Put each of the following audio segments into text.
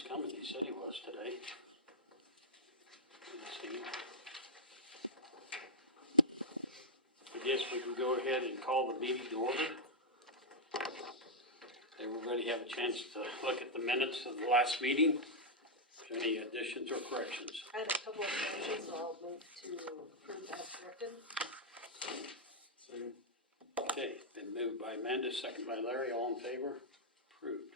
was coming, he said he was today. Let's see. I guess we can go ahead and call the meeting to order. Everybody have a chance to look at the minutes of the last meeting. Is there any additions or corrections? I had a couple of changes, so I'll move to approve as corrected. Second. Okay, been moved by Amanda, second by Larry, all in favor? Approved.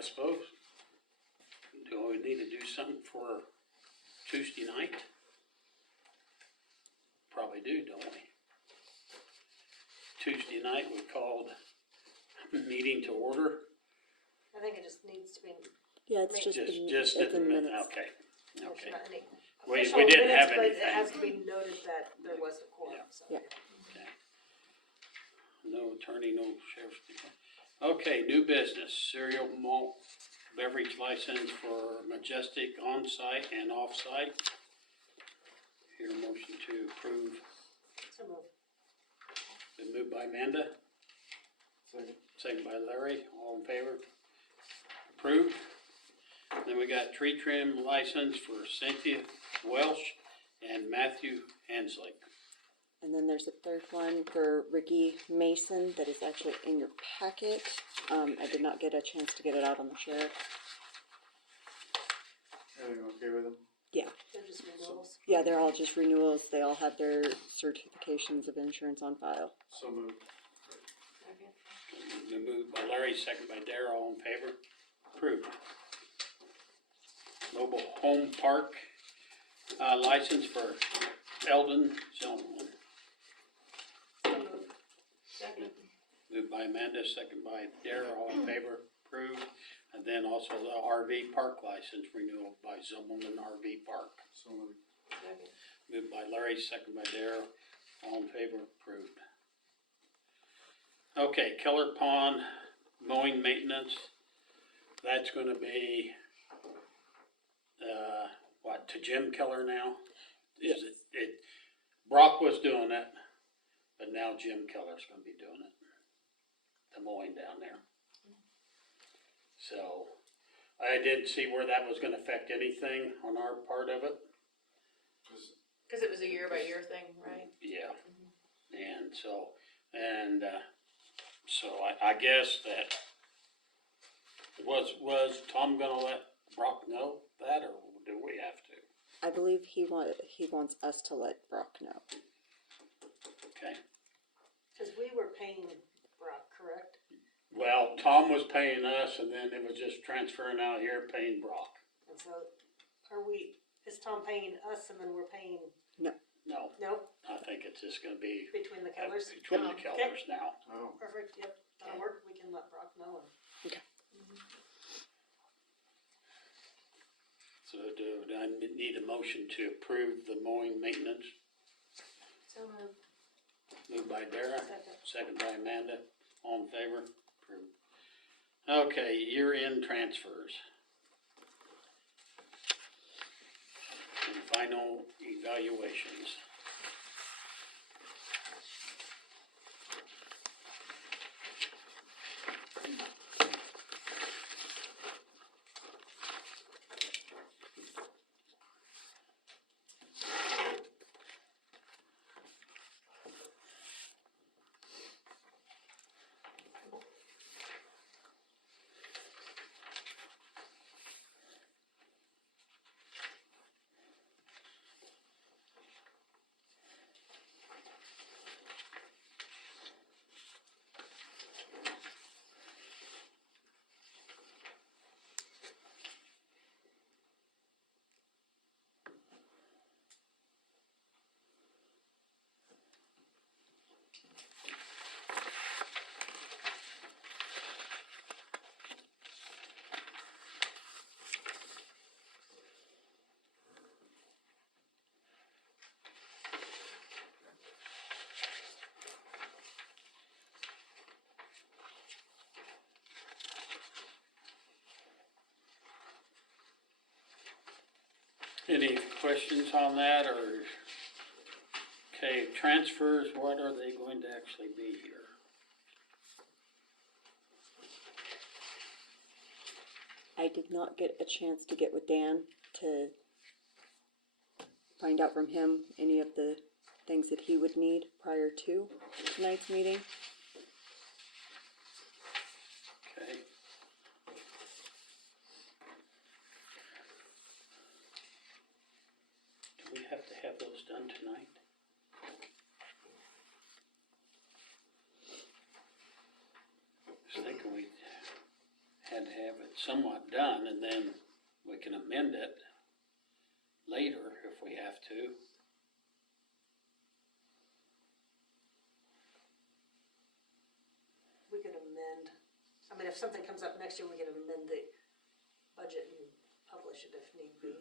I suppose, do we need to do something for Tuesday night? Probably do, don't we? Tuesday night, we called meeting to order. I think it just needs to be, Yeah, it's just Just the at the minute, minutes. okay, there's okay. not any We official didn't minutes, have but it anything. has to be noted that there was a quorum, so. Yeah. Okay. No attorney, no sheriff's department. Okay, new business, cereal malt beverage license for Majestic on-site and off-site. Here, motion to approve. So move. Been moved by Amanda, Second. second by Larry, all in favor? Approved. Then we got tree trim license for Cynthia Welsh and Matthew Hensley. And then there's a third one for Ricky Mason that is actually in your packet. I did not get a chance to get it out on the sheriff. Everything okay with them? Yeah, They're just renewals. yeah, they're all just renewals. They all have their certifications of insurance on file. So moved. Been moved by Larry, second by Darrell, all in favor? Approved. Mobile home park, license for Eldon Zillman. So move. Second. Moved by Amanda, second by Darrell, all in favor? Approved. And then also the RV park license renewal by Zillman RV Park. So moved. Second. Moved by Larry, second by Darrell, all in favor? Approved. Okay, Keller Pond mowing maintenance, that's gonna be, what, to Jim Keller now? Is it, Brock was doing it, but now Jim Keller's gonna be doing it, the mowing down there. So, I didn't see where that was gonna affect anything on our part of it, Cause it was a year by year thing, right? yeah, and so, so I guess that, was Tom gonna let Brock know that, or do we have to? I believe he wants us to let Brock know. Okay, Cause we were paying Brock, correct? well, Tom was paying us, and then it was just transferring out here, paying Brock. And so is Tom paying us and then we're paying, No, nope, I think it's just gonna be between the Kellers? between the Okay. Kellers now. Oh, Perfect, yep, that'll work, we can let Brock know. So do I need a motion to approve the mowing maintenance? So moved. Moved by Dara, Second. second by Amanda, all in favor? Approved. Okay, year-end transfers. And final evaluations. Any questions on that, or, okay, transfers, what are they going to actually be here? I did not get a chance to get with Dan to find out from him any of the things that he would need prior to tonight's meeting. Okay. Do we have to have those done tonight? I was thinking we had to have it somewhat done, and then we can amend it later if we have to. We could amend, I mean, if something comes up next year, we could amend the budget and publish it if need be.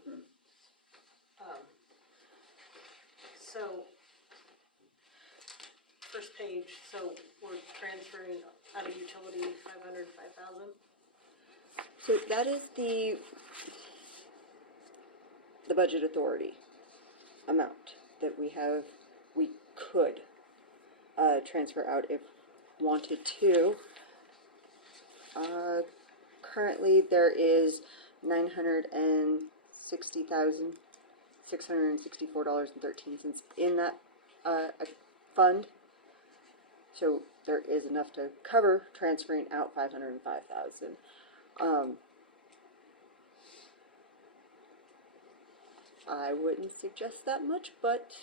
So, first page, so we're transferring out of utility 505,000. So that is the budget authority amount that we could transfer out if wanted to. Currently there is $960,664.13 in that fund. So there is enough to cover transferring out 505,000. I wouldn't suggest that much, but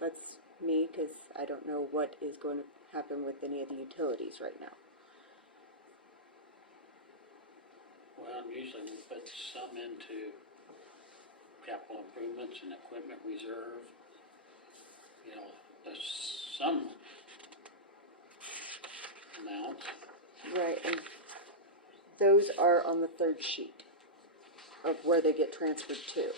that's me, because I don't know what is going to happen with any of the utilities right now. Well, usually we put some into capital improvements and equipment reserve. You know, there's some amount. Right, and those are on the third sheet of where they get transferred to.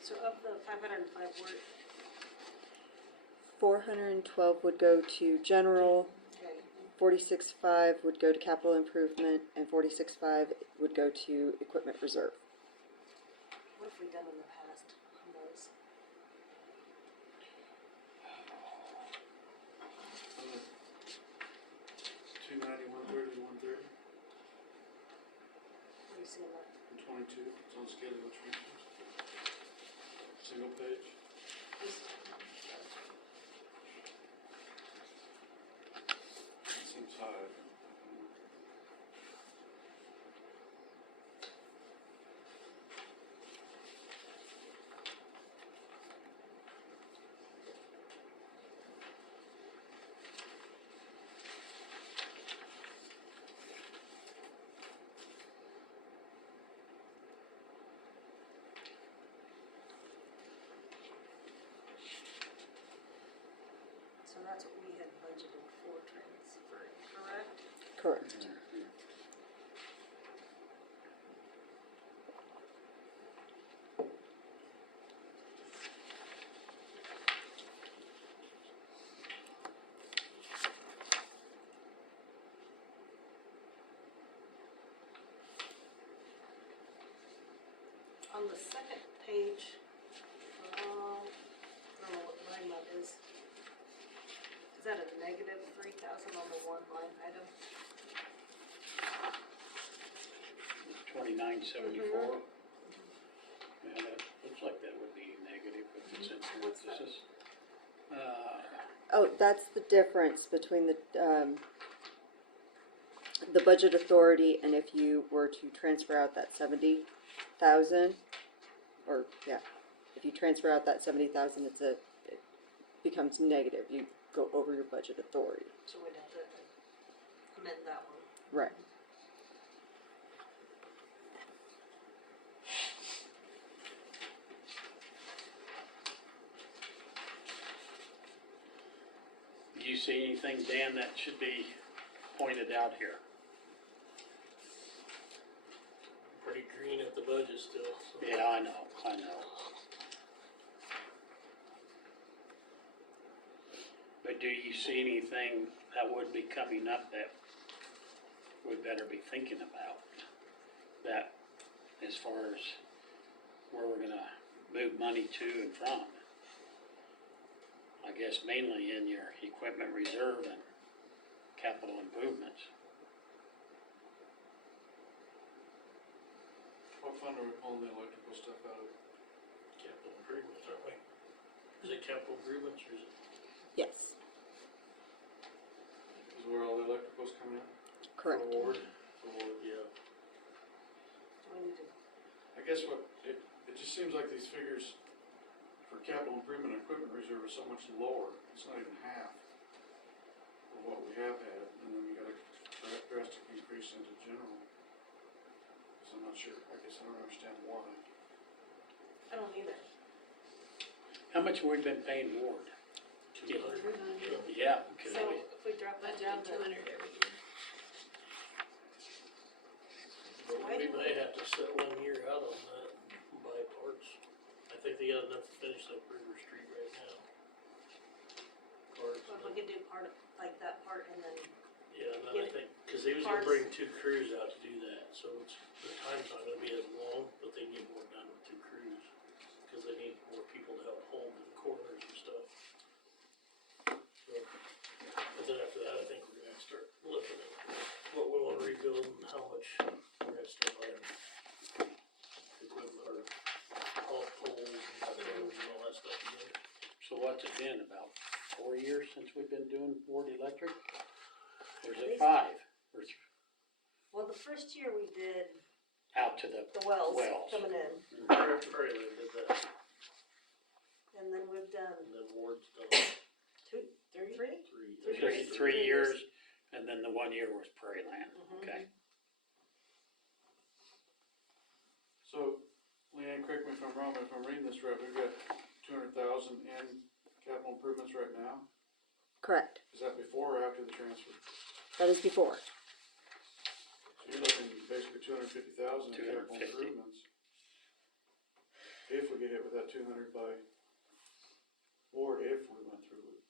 So of the 505, we're, 412 would go to general, okay, 46.5 would go to capital improvement, and 46.5 would go to equipment reserve. what have we done in the past on those? 290, 130, 130, What do you see in that? and 22. It's on schedule transfers. Single page. Seems high. So that's what we had budgeted for transferring, correct? Correct. On the second page, I don't know what line that is. Is that a negative 3,000 on the one line item? 2974. Yeah, that looks like that would be negative if it's in What's that? parentheses. Oh, that's the difference between the budget authority and if you were to transfer out that 70,000, or yeah, if you transfer out that 70,000, it becomes negative. You go over your budget authority. So we'd have to amend that one. Right. Do you see anything, Dan, that should be pointed out here? budget still, so. Yeah, I know. But do you see anything that would be coming up that we better be thinking about? That, as far as where we're gonna move money to and from? I guess mainly in your equipment reserve and capital improvements. What fund are we pulling the electrical stuff out of? Capital improvements, aren't we? Is it capital improvements or is it? Yes, Is where all the electrical's coming in? correct. Award, yeah. We need to, I guess it just seems like these figures for capital improvement and equipment reserve are so much lower. It's not even half of what we have had, and then we got a drastic increase into general. So I'm not sure, I guess I don't understand why. I don't either. How much have we been paying Ward? 200. Yeah, because So if we drop that down to, every year. But Why we do may have to set 1 year out on that and buy parts. I think they got enough to finish up River Street right now. Parts. well, if we could do part of, like that part and then, Yeah, and then I get think, cause he was gonna parts. bring 2 crews out to do that, so it's, the time's not gonna be as long, but they get more done with 2 crews. Cause they need more people to help hold the corners and stuff. So, but then after that, I think we're gonna start looking at what we wanna rebuild and how much we're gonna start buying equipment or all poles and all that stuff again. So what's it been, about 4 years since we've been doing Ward Electric? Or is it 5? Or well, the first year we did out to the the wells wells? coming in, Prairie Land did that, and then we've done and then Ward's done 2, 3? 3 years, and then the 1 year was Prairie Land, Mhm. okay? So, Leanne, correct me if I'm wrong, but if I'm reading this right, we've got 200,000 in capital improvements right now? Correct. Is that before or after the transfer? That is before. So you're looking basically 250,000 in capital 250. improvements. If we get hit with that 200 by Ward, if we went through it.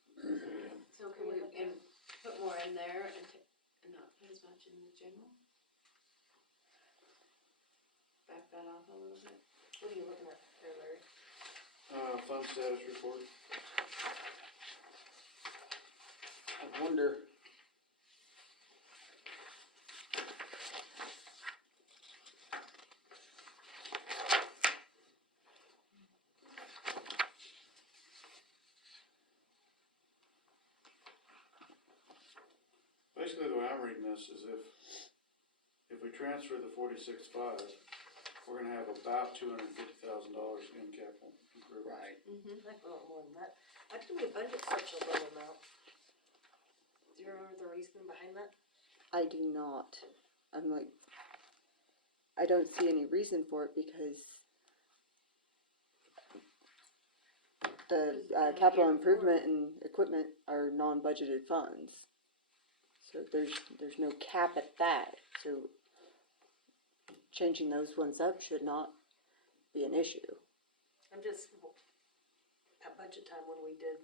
So can we, and put more in there and not put as much in the general? Back that off a little bit? What are you looking at there, Larry? Fund status report. I wonder. Basically, the way I'm reading this is if we transfer the 46.5, we're gonna have about $250,000 in capital improvements. Right. Mm-hmm. I think a little more than that. Why did we budget such a low amount? Do you remember the reason behind that? I do not. I'm like, I don't see any reason for it because the capital improvement and equipment are non-budgeted funds. So there's no cap at that, so changing those ones up should not be an issue. I'm just, at budget time when we did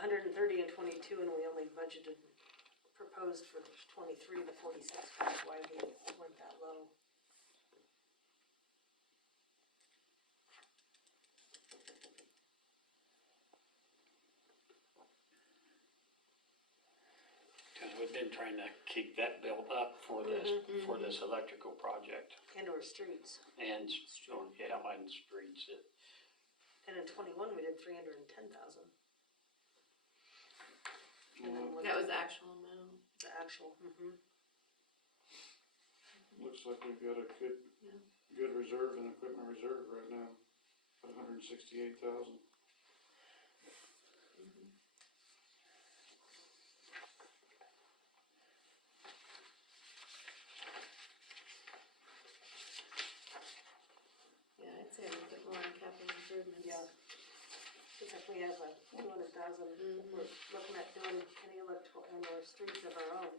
130 and 22 and we only budgeted, proposed for 23, the 46.5, why we went that low? Because we've been trying to keep that built up for this electrical project And our streets. and, and streets. And in 21, we did 310,000. And then Well, That was the actual amount. the actual, looks like we've got a Yeah. good reserve and equipment reserve right now, at 168,000. Yeah, I'd say a little bit more on capital improvements. yeah. It's like we have a 200,000, we're looking at doing any electrical and or streets of our own.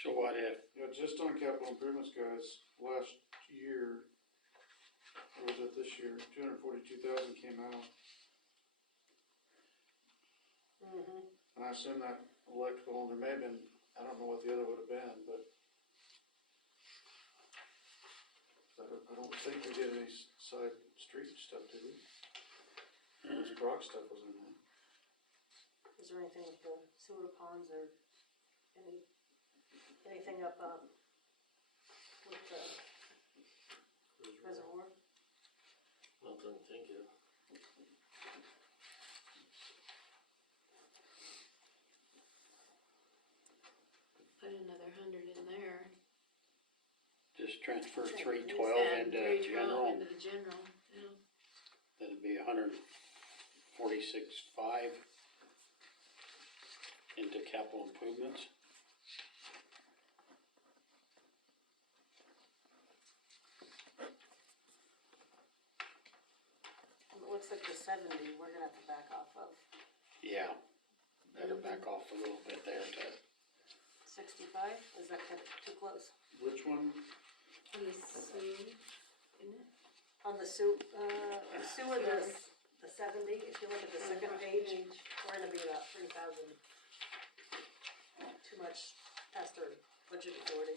So what if, Yeah, just on capital improvements, guys, last year, or was it this year, 242,000 came out. Mm-hmm. And I assume that electrical, and there may have been, I don't know what the other would have been, but I don't think we did any side street stuff, did we? This Brock stuff was in there. Is there anything with the sewer ponds or anything up, with the reservoir? Nothing to think of. Put another 100 in there. Just transfer Okay. 312 And into 312 general, into the general, yeah. that'd be 146.5 into capital improvements. It looks like the 70, we're gonna have to back off of. Yeah, better back off a little bit there to, 65, is that kind of too close? Which one? On the sewer, isn't it? On the sewer, the 70, if you look at the second page, we're gonna be about 3,000. Too much past our budget authority.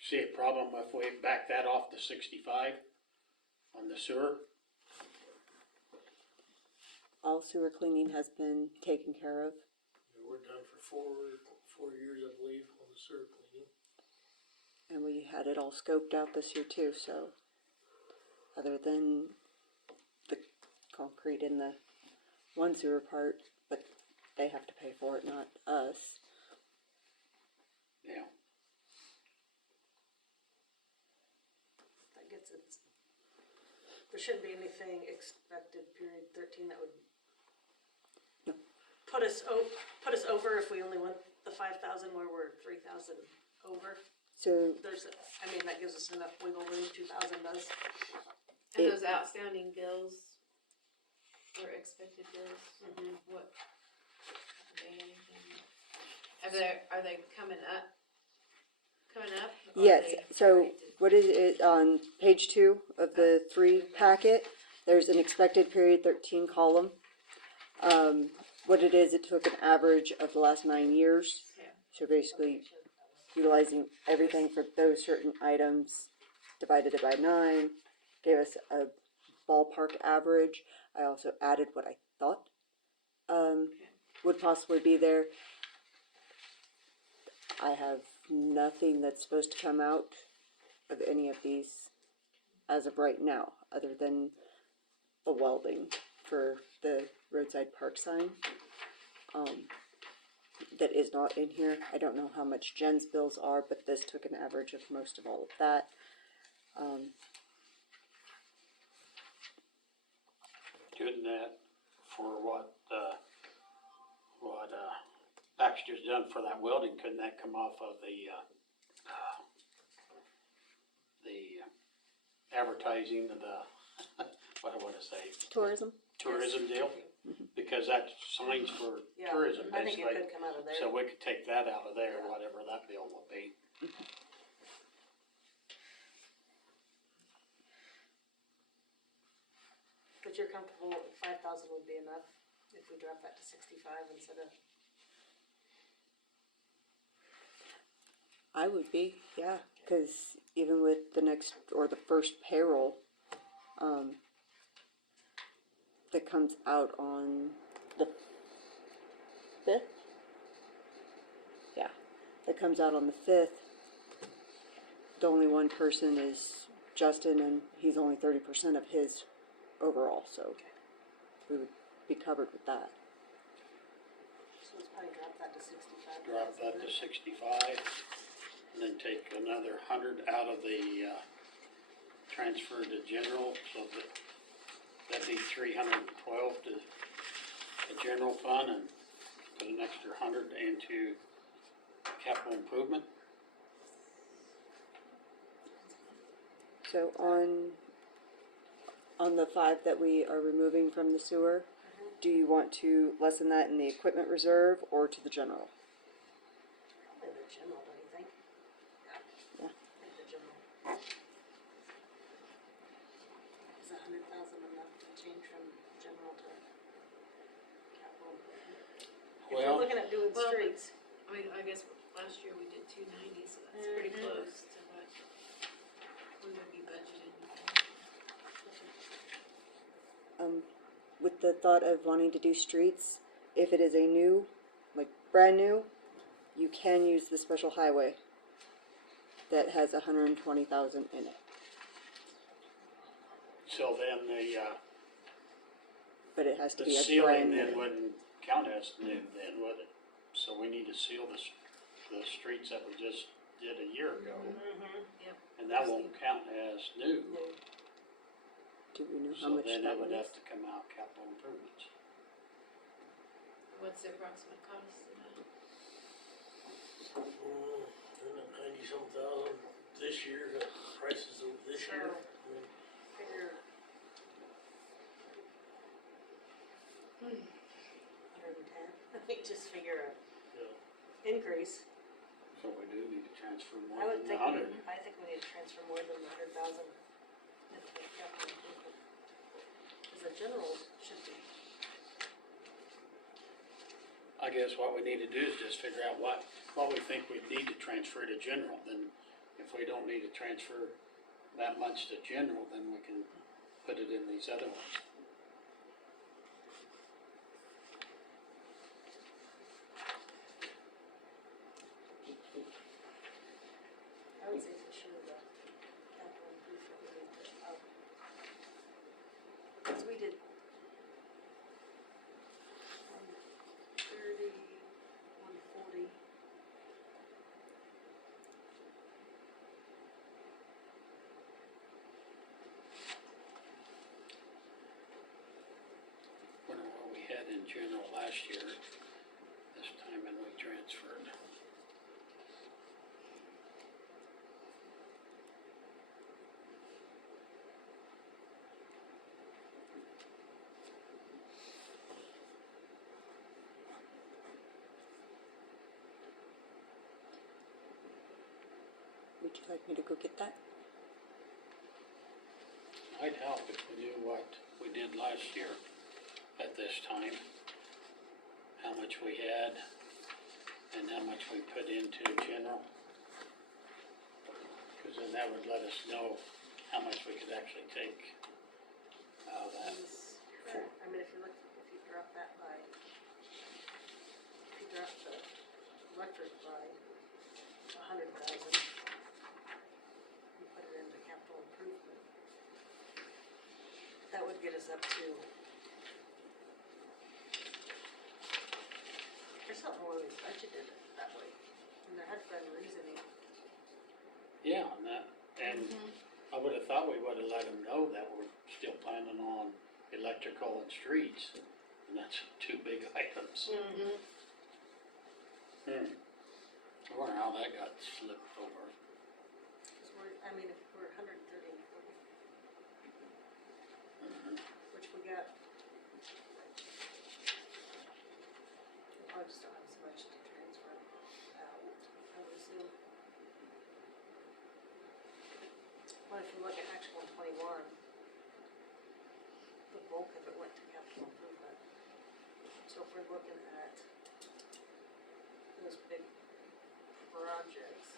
see a problem if we back that off to 65 on the sewer? All sewer cleaning has been taken care of. Yeah, we're done for four years, I believe, on the sewer cleaning. And we had it all scoped out this year too, so other than the concrete in the one sewer part, but they have to pay for it, not us. Yeah, That gets it. There shouldn't be anything expected period 13 that would No. put us over if we only went the 5,000 where we're 3,000 over. So That gives us enough wiggle room, 2,000 does. And It- those outstanding bills, or expected bills, Mm-hmm. what, are they anything? Are they coming up? Or are yes, they so projected? what is it on page 2 of the 3 packet? There's an expected period 13 column. What it is, it took an average of the last 9 years. Yeah. So basically utilizing everything for those certain items, divided it by 9, gave us a ballpark average. I also added what I thought would possibly be there. I have nothing that's supposed to come out of any of these as of right now, other than the welding for the roadside park sign. That is not in here. I don't know how much Jen's bills are, but this took an average of most of all of that. couldn't that for what Baxter's done for that welding, couldn't that come off of the advertising of the, what do I wanna say, Tourism? tourism deal? Because that signs for Yeah, tourism I think it basically, could come out of there. so we could take that out of there, whatever that bill will be. But you're comfortable 5,000 would be enough if we drop that to 65 instead of. I would be, yeah, because even with the next, or the first payroll, that comes out on the 5th? Yeah, that comes out on the 5th. The only one person is Justin, and he's only 30% of his overall, so we would be covered with that. So let's probably drop that to 65. Drop that to 65, and then take another 100 out of the transfer to general, so that'd be 312 to the general fund, and put an extra 100 into capital improvement. So on the 5 that we are removing from the sewer, do you want to lessen that in the equipment reserve or to the general? Probably the general, don't you think? If we're Well- looking at doing Well, but- streets, I mean, I guess last year we did 290, so that's pretty Mhm. close to what we would be budgeting. With the thought of wanting to do streets, if it is a new, like brand new, you can use the special highway that has 120,000 in it, So then but it has to the be a sealing brand then new. wouldn't count as new then, would it? So we need to seal the streets that we just did a year ago, Yep. and that won't count as new. Do we know how So much then that it would one have is? to come out capital improvements. What's the approximate cost of that? Isn't it 90-some thousand this year, the prices of this year? So- I mean, figure. 110, I think just figure Yeah. a increase. So we do need to transfer I more would than think, a hundred. I think we need to transfer more than 100,000 into the capital improvement. Cause the general should be, I guess what we need to do is just figure out what we think we need to transfer to general, then if we don't need to transfer that much to general, then we can put it in these other ones. I would say for sure the capital improvement we need to up. Cause we did 130, 140. Wonder what we had in general last year, this time when we transferred. Would you like me to go get that? I'd help if we knew what we did last year at this time, how much we had, and how much we put into general. Cause then that would let us know how much we could actually take out of that. I mean, if you look, if you drop that by, if you drop the electric by 100,000, you put it into capital improvement, that would get us up to, there's something where we budgeted it that way, and there had been reasoning. Yeah, and I would've thought we would've let them know that we're still planning on electrical and streets, and that's two big items. I wonder how that got slipped over. Cause we're, I mean, if we're 130 and 40, which we got. I just don't have so much to transfer out, I would assume. Well, if you look at actual in 21, the bulk of it went to capital improvement. So if we're looking at those big projects.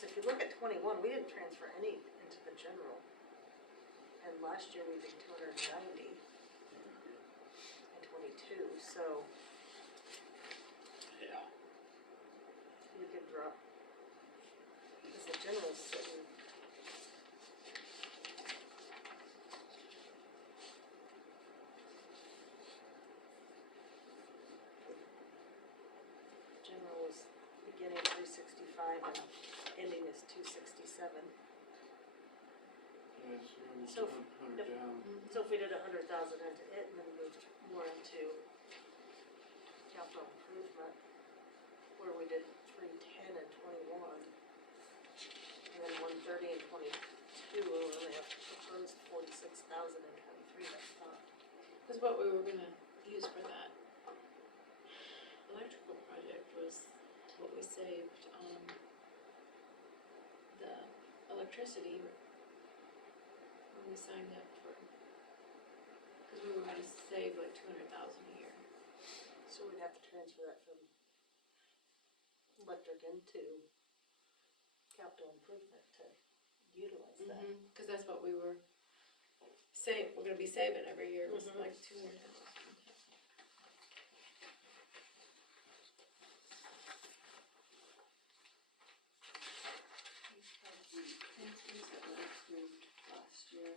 So if you look at 21, we didn't transfer any into the general. And last year we did 290 and 22, so Yeah, we could drop, because the general's sitting. General was beginning 365 and ending is 267. Yeah, so you're almost So, 100 down. So if we did 100,000 into it and then moved more into capital improvement, where we did 310 and 21, and then 130 and 22, we only have proposed 46,000 and 23, that's not. Cause what we were gonna use for that electrical project was what we saved on the electricity when we signed up for, cause we were gonna save like 200,000 a year. transfer that from electric into capital improvement to utilize that. Cause that's what we were we're gonna be saving every year, it was Mhm. like 200,000. Transfers that were approved last year.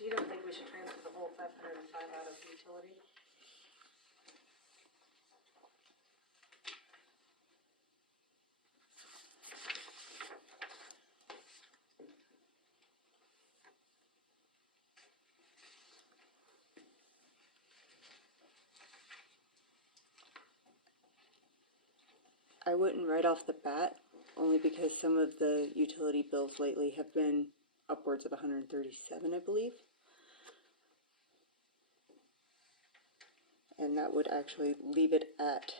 So you don't think we should transfer the whole 505 out of utility? I wouldn't right off the bat, only because some of the utility bills lately have been upwards of 137, I believe. And that would actually leave it at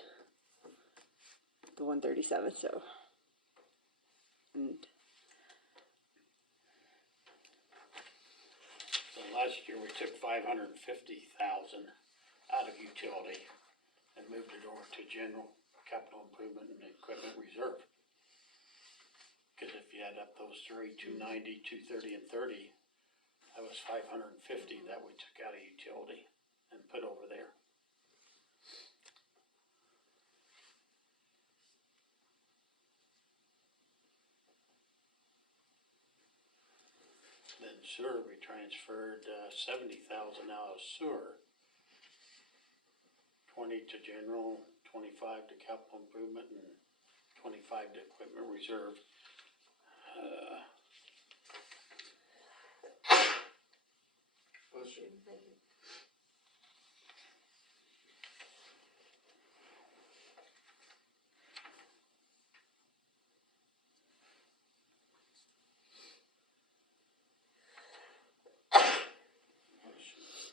the 137, so. And So last year, we took 550,000 out of utility and moved it over to general capital improvement and equipment reserve. Cause if you add up those three, 290, 230, and 30, that was 550 that we took out of utility and put over there. Then sewer, we transferred 70,000 out of sewer. 20 to general, 25 to capital improvement, and 25 to equipment reserve. Bless you. Thank you.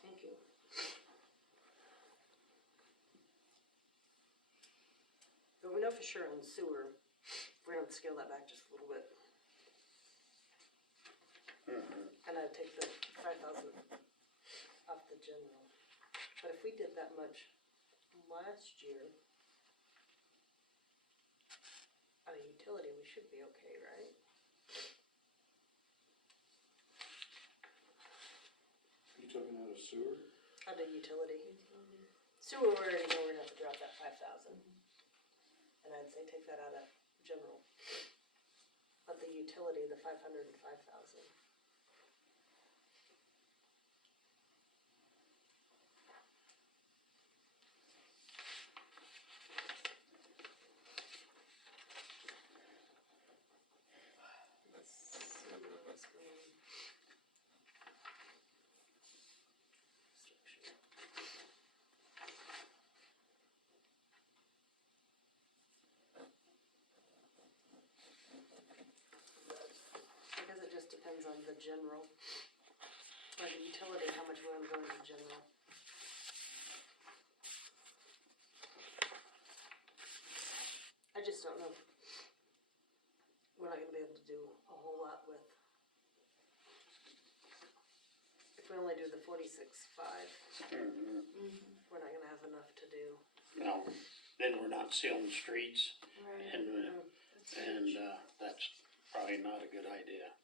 Thank you. But we know for sure on sewer, we're gonna have to scale that back just a little bit. And I'd take the 5,000 off the general. But if we did that much last year out of utility, we should be okay, right? You took it out of sewer? Out of utility. Sewer, we already know we're gonna have to drop that 5,000. And I'd say take that out of general. But the utility, the 500 and 5,000. Let's see what's going on. Because it just depends on the general, or the utility, how much we're gonna go into general. I just don't know. We're not gonna be able to do a whole lot with. If we only do the 46.5, we're not gonna have enough to do. No, then we're not sealing streets, Right. and that's probably not a good idea.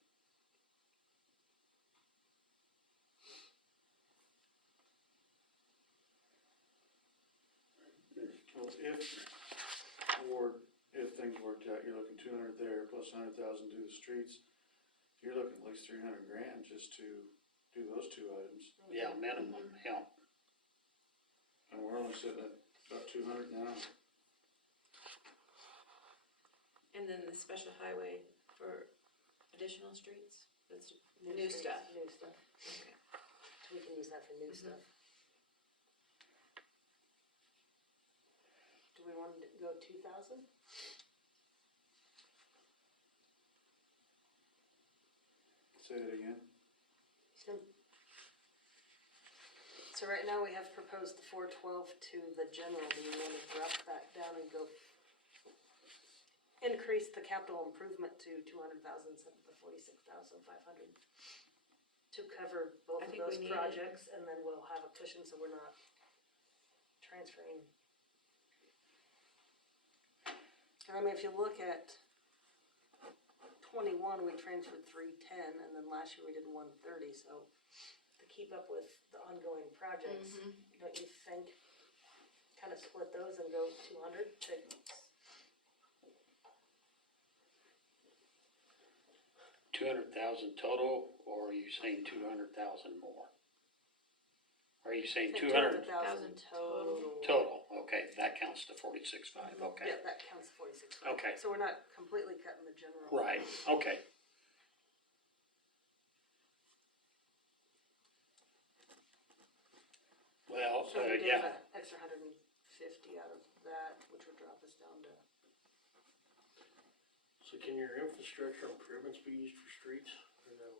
Well, if things worked out, you're looking 200 there plus 100,000 to the streets. You're looking at least 300 grand just to do those two items. Yeah, minimum, yeah. And we're only sitting at about 200 now. And then the special highway for additional streets, that's new streets, stuff. New stuff. Okay. We can use that for new stuff. Do we want to go 2,000? Say that again. So right now we have proposed the 412 to the general. Do you wanna drop that down and go increase the capital improvement to 200,000 instead of the 46,500? To cover both I of think we those need it. projects, and then we'll have a cushion so we're not transferring. And I mean, if you look at 21, we transferred 310, and then last year we did 130, so to keep up with the ongoing projects, don't you think, kind of split those and go 200 to? 200,000 total, or are you saying 200,000 more? Are you saying 200,000 200,000 total. total? Okay, that counts to 46.5, okay. Yeah, that counts 46. Okay. So we're not completely cutting the general. Right, okay. Well, So we gave yeah, an extra 150 out of that, which would drop us down to. So can your infrastructure improvements be used for streets, or no?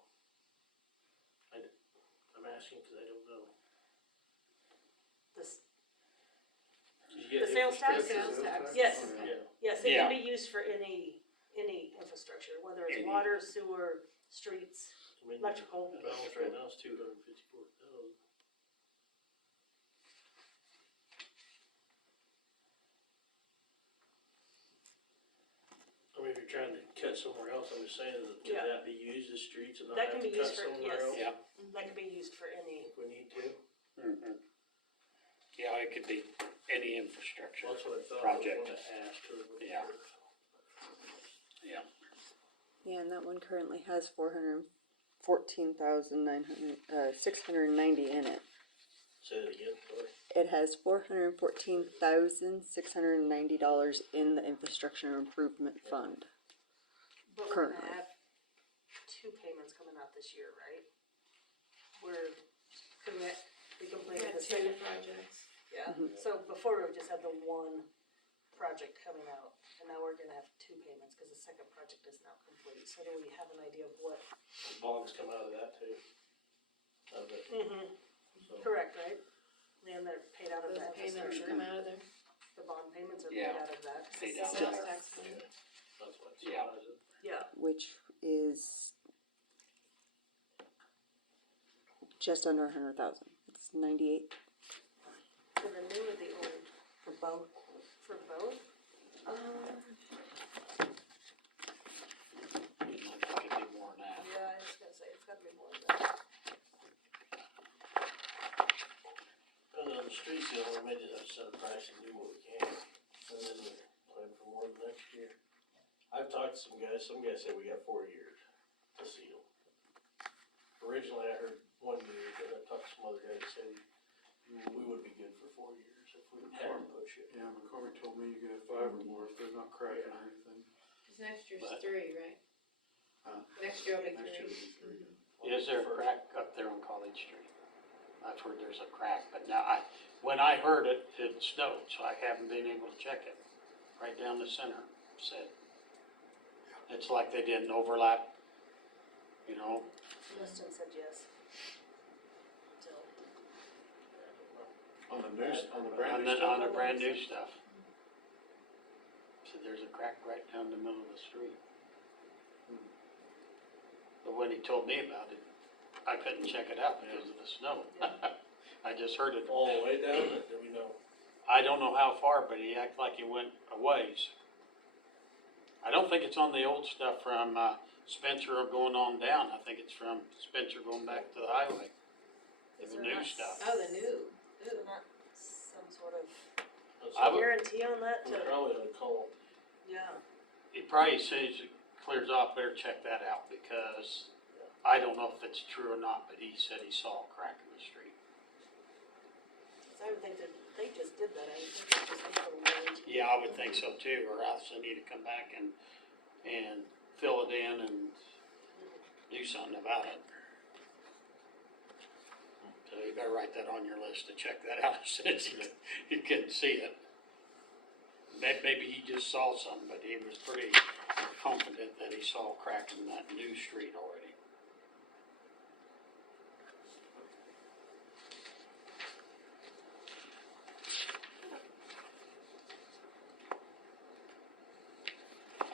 I'm asking because I don't know. This, You get The sales tax? infrastructure- Sales tax. Yes. Oh, yeah. yes, it Yeah. can be used for any infrastructure, whether it's Any. water, sewer, streets, I mean, electrical. the balance right now is 254,000. I mean, if you're trying to cut somewhere else, I'm just saying, that can Yeah. that be used as streets and not That have can to be cut used for- somewhere yes. else? yeah. That can be used for any. If we need to. Mhm. Yeah, it could be any infrastructure. Well, that's what I thought. Project. I wanted to ask her. Yeah. Yeah. Yeah, and that one currently has 690 in it. Say that again, sorry. It has $414,690 in the infrastructure improvement fund. But we're Currently. gonna have 2 payments coming out this year, right? We We completed had the 2 second. projects. Yeah, Mhm. so before we just had the one project coming out, and now we're gonna have 2 payments, cause the second project is now complete, so do we have an idea of what? The bonds come out of that too. Of it, so. Correct, right? And they're paid out of Those that payments infrastructure, come out of there. the bond payments are paid Yeah. out of that. Paid The out of sales there. tax money. Okay. That's what it's. Yeah. Yeah, Which is just under 100,000. It's 98. for the new or the old? For both. For both? It could be more than that. Yeah, I was gonna say, it's gotta be more than that. And on the street sale, we may just have to set a price and do what we can, and then we plan for more the next year. I've talked to some guys say we got 4 years to seal. Originally, I heard 1 year, but I talked to some other guys that said we would be good for 4 years if we had to push it. Yeah, McCormick told me you could have 5 or more if they're not cracking or anything. Cause next year's But- 3, right? Huh? Next year will be Next year 3. will be 3. Is there a crack up there on College Street? I've heard there's a crack, but now when I heard it, it snowed, so I haven't been able to check it. Right down the center, said. It's like they didn't overlap, you know? Justin said yes. So, On the news, on the brand On new the, stuff. on the brand new stuff. So there's a crack right down the middle of the street. But when he told me about it, I couldn't check it out because of the snow. I just heard it. All the way down, or do we know? I don't know how far, but he acted like he went a ways. I don't think it's on the old stuff from, Spencer going on down. I think it's from Spencer going back to the highway. Is The there new not stuff. Oh, the new. is there not some sort of I would- guarantee on that We to, probably ought to call. yeah, He probably, as soon as it clears off, better check that out because I don't know if it's true or not, but he said he saw a crack in the street. 'cause I would think that they just did that, I would think it's just some sort of warranty. Yeah, I would think so too, or else they need to come back and fill it in and do something about it. So you better write that on your list to check that out as soon as you can see it. Maybe he just saw something, but he was pretty confident that he saw a crack in that new street already.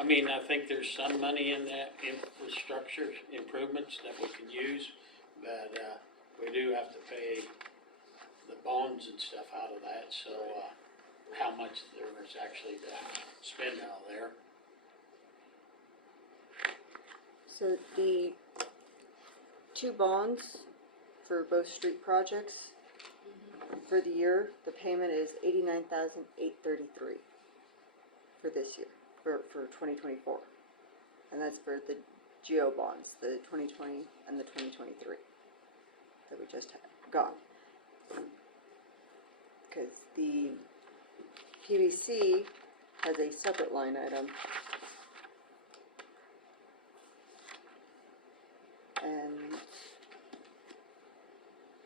mean, I think there's some money in that infrastructure improvements that we can use, but, we do have to pay the bonds and stuff out of that, so, how much there is actually to spend out there. So the two bonds for both street projects for the year, the payment is $89,833 for this year, for 2024. And that's for the GEO bonds, the 2020 and the 2023 that we just got. Because the PVC has a separate line item. And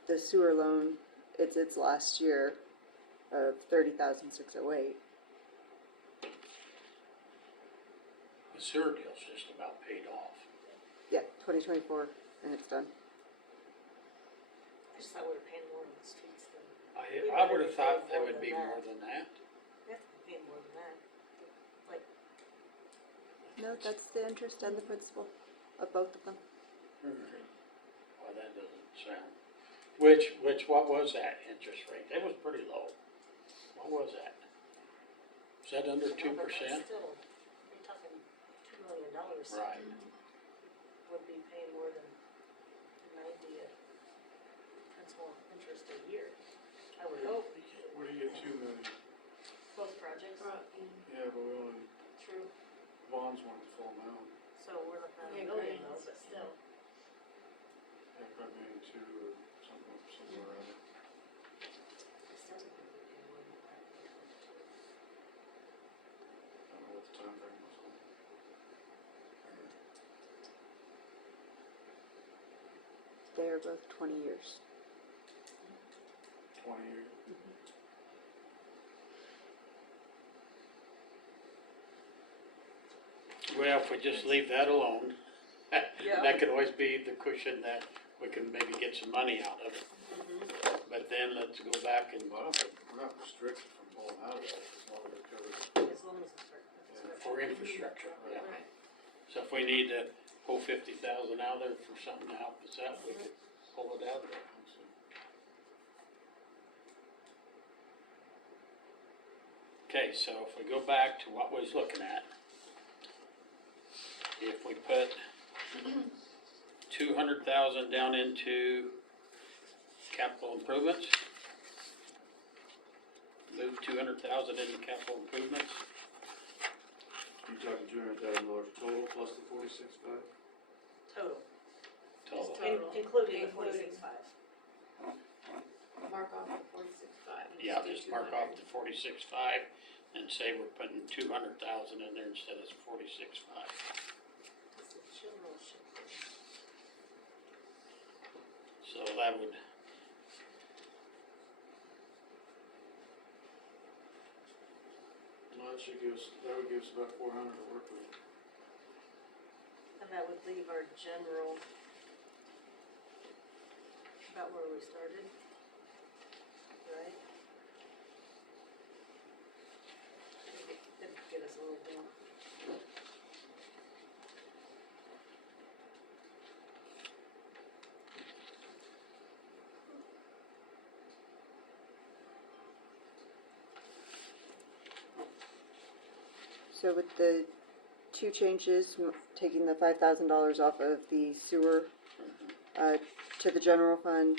the sewer loan, it's its last year of $30,608. The sewer deal's just about paid off. Yeah, 2024, and it's done. I just thought we were paying more on the streets than, I would have thought there would be more than that. we have to be paying more than that. Like, No, that's the interest and the principal of both of them. Well, that doesn't sound, what was that interest rate? That was pretty low. What was that? Was that under no, but 2%? that's still, you're talking $2 million. Right. Would be paying more than 90 principal interest a year. I would hope, Where do you get 2 million? both projects. Yeah, but we only, True. bonds weren't the full amount. So we're looking at Yeah, $1 million grants, though, but still. Yeah, probably maybe 2 or somewhere around there. Still would be paying more than that. I don't know what the time frame was on. They are both 20 years. 20 years. Well, if we just leave that alone, Yeah. that could always be the cushion that we can maybe get some money out of it. But then let's go back and, But I don't think, we're not restricted from pulling out of that, as long as it covers. As long as it's for infrastructure, yeah. Right. So if we need to pull 50,000 out of there for something to help us out, we could pull it out of there. Okay, so if we go back to what we was looking at, if we put 200,000 down into capital improvements, move 200,000 into capital improvements, You talking $200,000 total plus the 46.5? Total, total. Total. including the Including. 46.5. Mark off the 46.5. Yeah, just mark off the 46.5 and say we're putting 200,000 in there instead of 46.5. That's the general shipping. So that would, No, that would give us about 400 to work with. And that would leave our general about where we started, right? It'd get us a little bit. So with the two changes, taking the $5,000 off of the sewer to the general fund,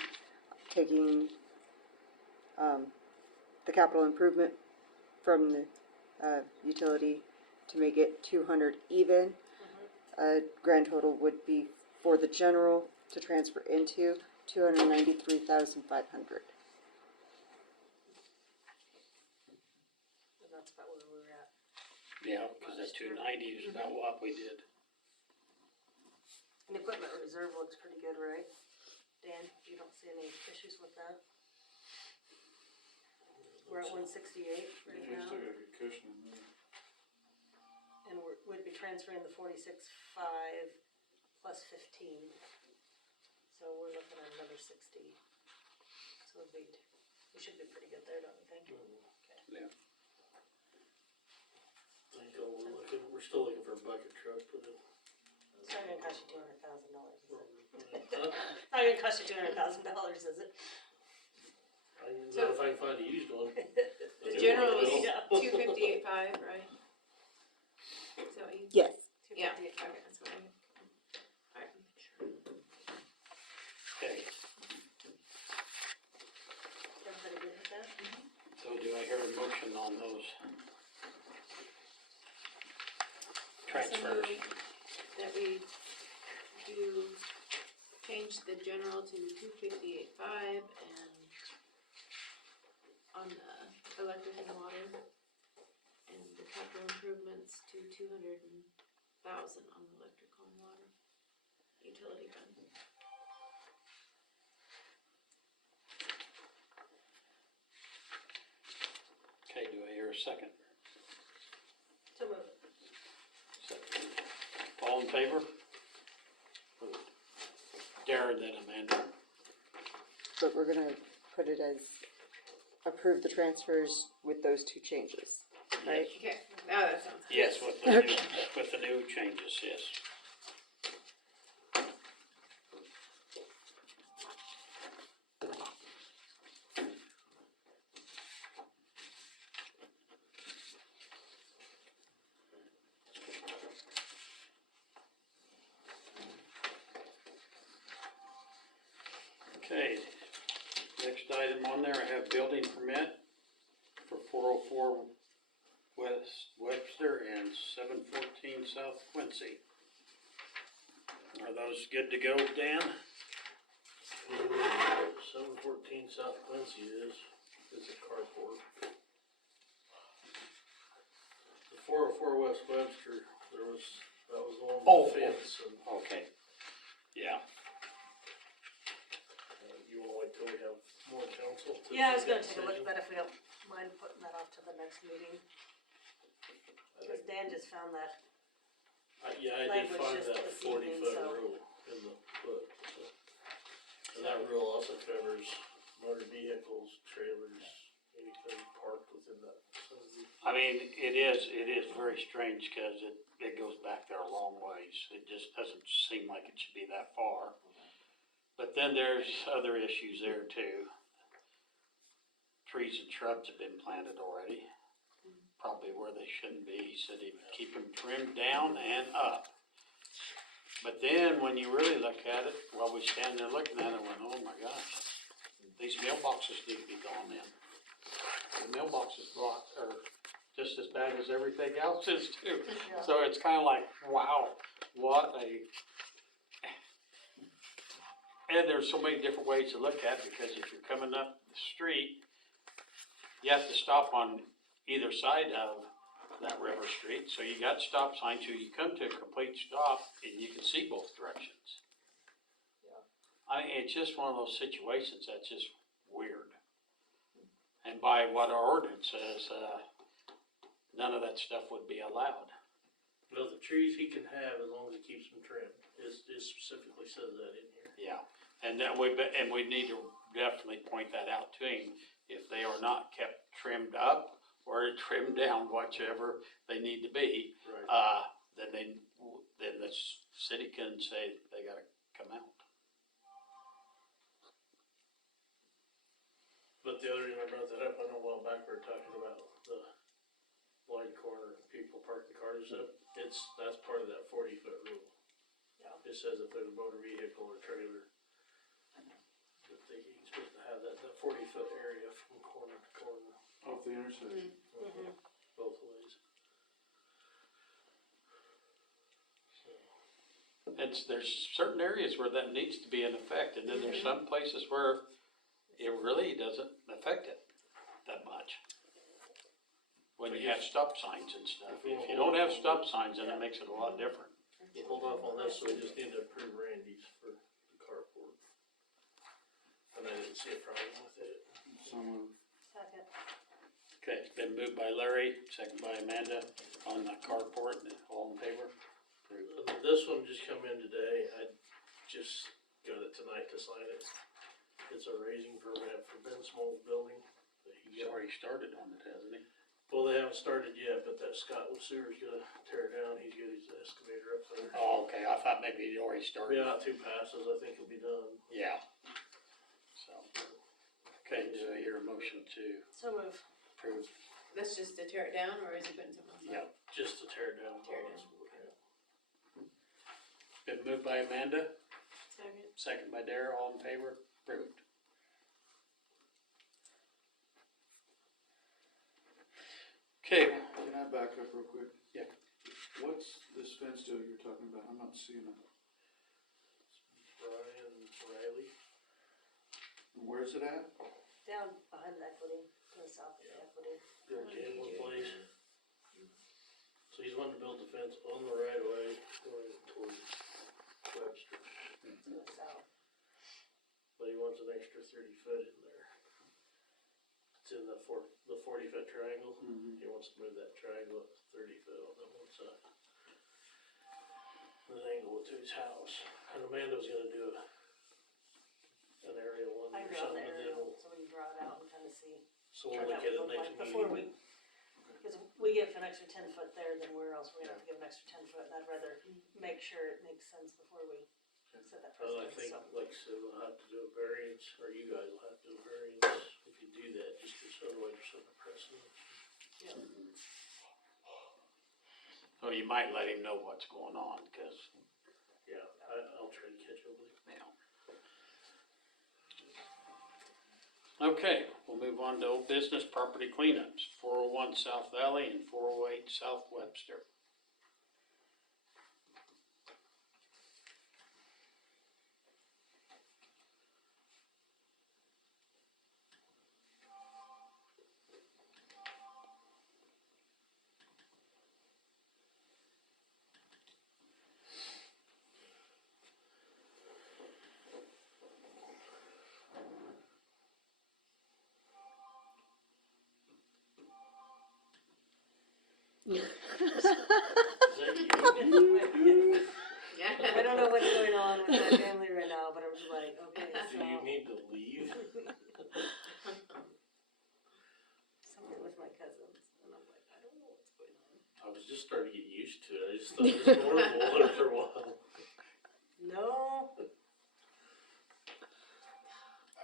taking the capital improvement from the utility to make it 200 even, grand total would be for the general to transfer into 293,500. And that's about where we were at. yeah, because that 290 is about what we did. And equipment reserve looks pretty good, right? Dan, you don't see any issues with that? We're at 168 right You now, still got a good cushion in there. and we'd be transferring the 46.5 plus 15. So we're looking at another 60. So we should be pretty good there, don't you think? Okay. Yeah. Thank we're still looking for a bucket truck, but It's not gonna cost you $200,000, is it? huh? It's not gonna cost you $200,000, is it? I don't know if I can find a used one. The new general one is will. 258.5, right? Is that what you? Yes. Yeah, 258. okay, that's what I. Alright. Okay, Everybody good with that? so do I hear a motion on those transfers? That we do change the general to 258.5 and on the electric and water, and the capital improvements to 200,000 on the electrical and water utility fund. Okay, do I hear a second? So moved. Second. All in favor? Darren, then Amanda. But we're gonna put it as approve the transfers with those two changes, right? Okay, now that sounds good. Yes, with the new changes, yes. Okay, next item on there, I have building permit for 404 West Webster and 714 South Quincy. Are those good to go, Dan? 714 South Quincy is a carport. The 404 West Webster, that was the one Oh. with the fence, and, Okay, yeah. you wanna wait till we have more council to Yeah, I was make gonna that take a look decision? at that if we don't mind putting that off to the next meeting, I cause think- Dan just found that. Yeah, I did language find just that this 40-foot evening, so- rule in the book, so. And that rule also covers motor vehicles, trailers, anything parked within that vicinity. I mean, it is very strange because it goes back there a long ways. It just doesn't seem like it should be that far. But then there's other issues there too. Trees and shrubs have been planted already, probably where they shouldn't be. He said he would keep them trimmed down and up. But then when you really look at it, while we stand there looking at it, I went, oh my gosh, these mailboxes need to be gone in. The mailboxes are just as bad as everything else is too. Yeah. So it's kind of like, wow, what a. And there's so many different ways to look at it, because if you're coming up the street, you have to stop on either side of that river street. So you got stop signs, so you come to a complete stop and you can see both directions. I mean, it's just one of those situations that's just weird. And by what our ordinance says, none of that stuff would be allowed. Well, the trees he can have as long as he keeps them trimmed, it specifically says that in here. Yeah, and that we need to definitely point that out to him. If they are not kept trimmed up or trimmed down, whichever they need to be, Right. then the city can say they gotta come out. But the other reason I brought that up, I know a while back we were talking about the blind corner, people parking cars up, that's part of that 40-foot rule. Yeah. It says if there's a motor vehicle or trailer, that you're supposed to have that 40-foot area from corner to corner, Off the intersection. both ways. So, There's certain areas where that needs to be in effect, and then there's some places where it really doesn't affect it that much. When you have stop signs and stuff. If you don't have stop signs, then it makes it a lot different. we'll hold off on this, so we just need to approve Randy's for the carport. And I didn't see a problem with it. So moved. Second. Okay, it's been moved by Larry, second by Amanda on the carport. All in favor? Approved. This one just come in today, I just got it tonight to sign it. It's a raising permit for Ben Small's building. that he He's got. already started on it, hasn't he? Well, they haven't started yet, but that Scott Sewer's gonna tear it down, he's got his excavator up there. Oh, okay, I thought maybe you already started. Yeah, not two passes, I think it'll be done. Yeah. So, okay, do I hear a motion to So move. approve? That's just to tear it down, or is he putting something else Yep. up? Just to tear it down. Tear it down. Yeah. Been moved by Amanda, Second. second by Dara, all in favor, approved. Okay, Can I back up real quick? Yeah. What's this fence deal you're talking about? I'm not seeing it. Brian Riley. Where's it at? Down behind the equity, to the south of the equity. In one place. So he's wanting to build the fence on the right of way going toward Webster, To the south. but he wants an extra 30 foot in there. It's in the 40 foot triangle. Mm-hmm. He wants to move that triangle up to 30 foot on that one side. An angle to his house. And Amanda was gonna do an aerial one I or draw something, the and then aerial, we'll, so we can draw it out and kind of see so what we'll that look at would it look next like before meeting. because we give an extra 10 foot there, then where else we're gonna have to give an extra 10 foot, and I'd rather make sure it makes sense before we set that Well, I precedent, think, so. like I said, we'll have to do a variance, or you guys will have to do a variance if you do that, just because otherwise you're setting a precedent. so you might let him know what's going on, cause, Yeah, I'll try to catch up with you. you know. Okay, we'll move on to old business property cleanups, 401 South Valley and 408 South Webster. Is that you? I don't know what's going on with that family right now, but I was like, okay, Do so. you need to leave? Something with my cousins, and I'm like, I don't know what's going on. I was just starting to get used to it, I just thought it was normal there for a while. No,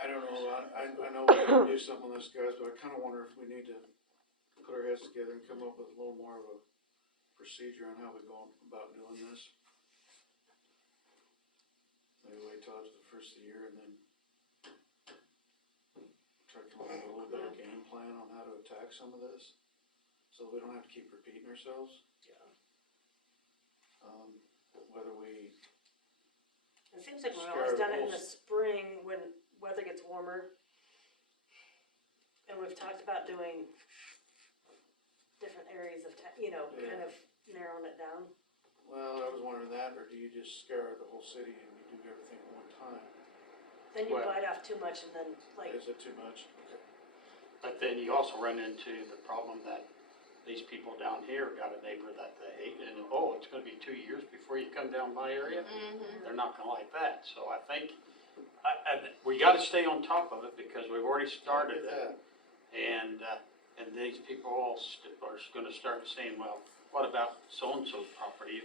I don't know, I know we can do something on this, guys, but I kinda wonder if we need to put our heads together and come up with a little more of a procedure on how we go about doing this. Maybe wait till after the first of the year and then try to come up with a little better game plan on how to attack some of this, so we don't have to keep repeating ourselves. Yeah. Whether we, it seems like we've Scare always done it in the wolves. spring when weather gets warmer. And we've talked about doing different areas of, kind Yeah. of narrowing it down. well, I was wondering that, or do you just scare the whole city and you do everything at one time? Then you Well- bite off too much and then like, Is it too much? Okay. But then you also run into the problem that these people down here got a neighbor that they hate, and oh, it's gonna be 2 years before you come down my area. They're not gonna like that, so I think, we gotta stay on top of it because we've already started it. And these people all are gonna start saying, well, what about so-and-so's property,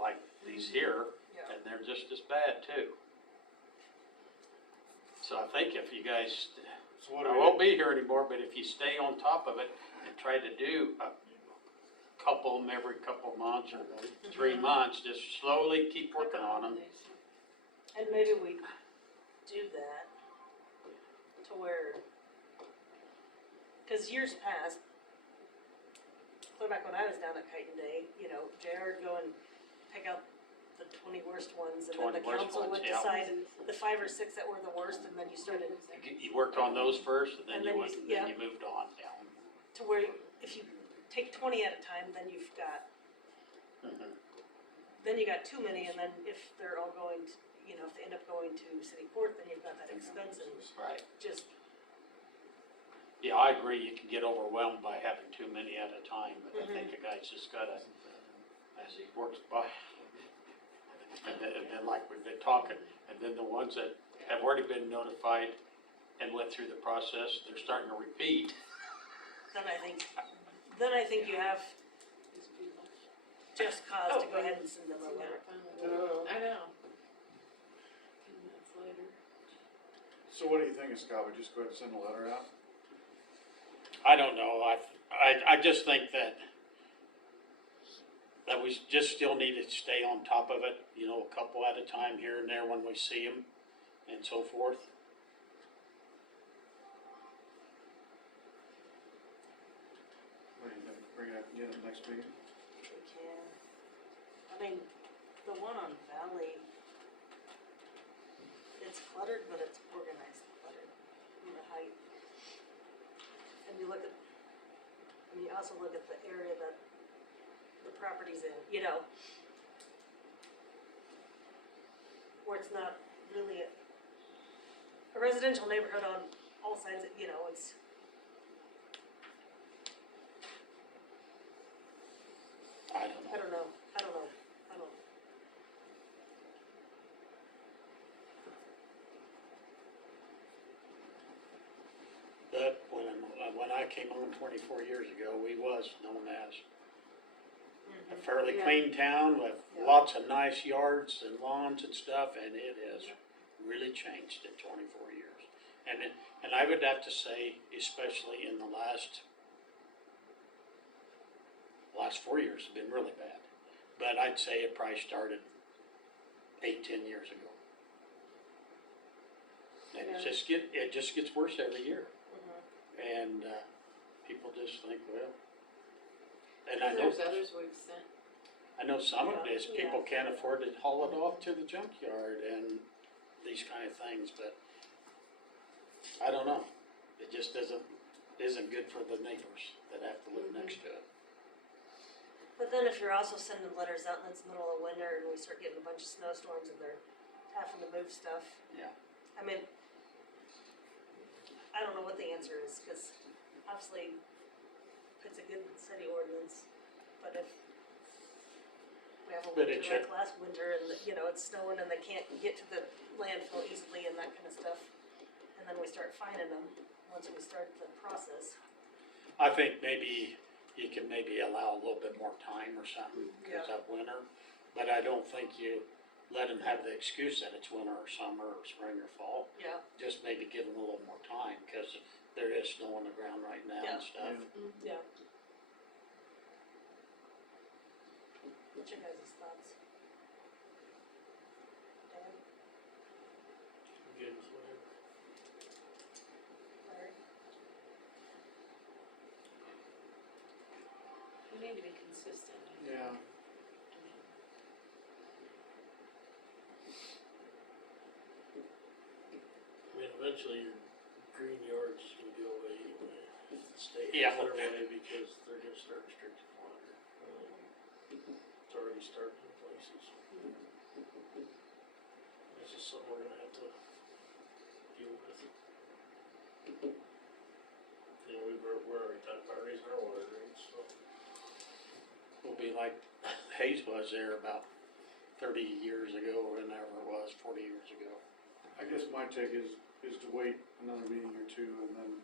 like these here, yeah. and they're just as bad too. So I think if you guys, So what I do we won't do? be here anymore, but if you stay on top of it and try to do a couple of them every couple of months or 3 months, just slowly keep working on them. And maybe we do that to where, cause years past, clear back when I was down at Chitin Day, JR would go and pick out the 20 worst ones, and then 20 the worst council ones, would yeah. decide the 5 or 6 that were the worst, and then you started You worked on those first, and then And you then went, you- and then yeah. you moved on down. to where if you take 20 at a time, then you've got, then you got too many, and then if they're all going to, if they end up going to city court, then you've got that expense and Right. just, Yeah, I agree, you can get overwhelmed by having too many at a time, but I think the guy's just gotta, as he works by, and then like we've been talking, and then the ones that have already been notified and went through the process, they're starting to repeat. then I think then I think you have These people. just cause to Oh, go ahead and send them a See, now letter. I finally- I know. 10 minutes later. So what do you think, Scott? We just go ahead and send a letter out? I don't know, I just think that we just still need to stay on top of it, you know, a couple at a time here and there when we see them and so forth. What do you think? Bring it up again at the next meeting? We can. I mean, the one on Valley, it's cluttered, but it's organized cluttered in the height. And you look at, and you also look at the area that the property's in, you know, where it's not really a residential neighborhood on all sides, you know, it's. I don't know. I don't know. But when I came on 24 years ago, we was known as a fairly Yeah. clean town with Yeah. lots of nice yards and lawns and stuff, and it has really changed in 24 years. And I would have to say, especially in the last 4 years have been really bad. But I'd say it probably started 8-10 years ago. And it just gets worse every year. And people just think, well, and I know, There's others we've sent. I know some of it is Yeah. people can't afford to haul it off to the junkyard and these kind of things, but I don't know. It just isn't good for the neighbors that have to live next to it. But then if you're also sending letters out and it's the middle of winter and we start getting a bunch of snowstorms and they're having to move stuff. Yeah. I mean, I don't know what the answer is, cause obviously it's a good city ordinance, but if we have a But winter it like should- last winter and, you know, it's snowing and they can't get to the landfill easily and that kind of stuff. And then we start fining them once we start the process. I think maybe you can maybe allow a little bit more time or something because Yeah. of winter. But I don't think you let them have the excuse that it's winter or summer or spring or fall. Yeah. Just maybe give them a little more time because there is snow on the ground right now Yeah. and stuff. Yeah. What's your guys' thoughts? Dan, Good with whatever. Larry? We need to be consistent. I think. Yeah. I mean, eventually your green yard's gonna go away anyway. Stay Yeah. their way because they're gonna start restricting water. It's already starting in places. This is something we're gonna have to deal with. You know, we're already talking about raising our water rates, so. Will be like Hayes was there about 30 years ago or whenever it was, 40 years ago. I guess my take is to wait another meeting or two and then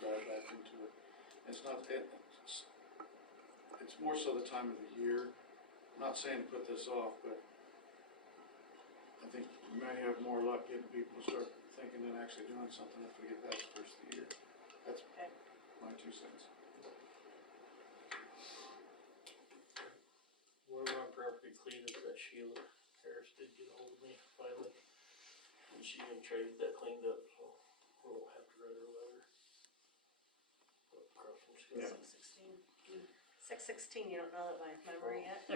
dive back into it. It's more so the time of the year. I'm not saying to put this off, but I think we may have more luck getting people to start thinking and actually doing something if we get past the first of the year. That's Okay. my 2 cents. One of our property cleaners, that Sheila Harris did get ahold of me finally. And she's gonna try to get that cleaned up, so we won't have to write her a letter. Across from school. Yeah. 6:16. 6:16, you don't know that by memory yet? I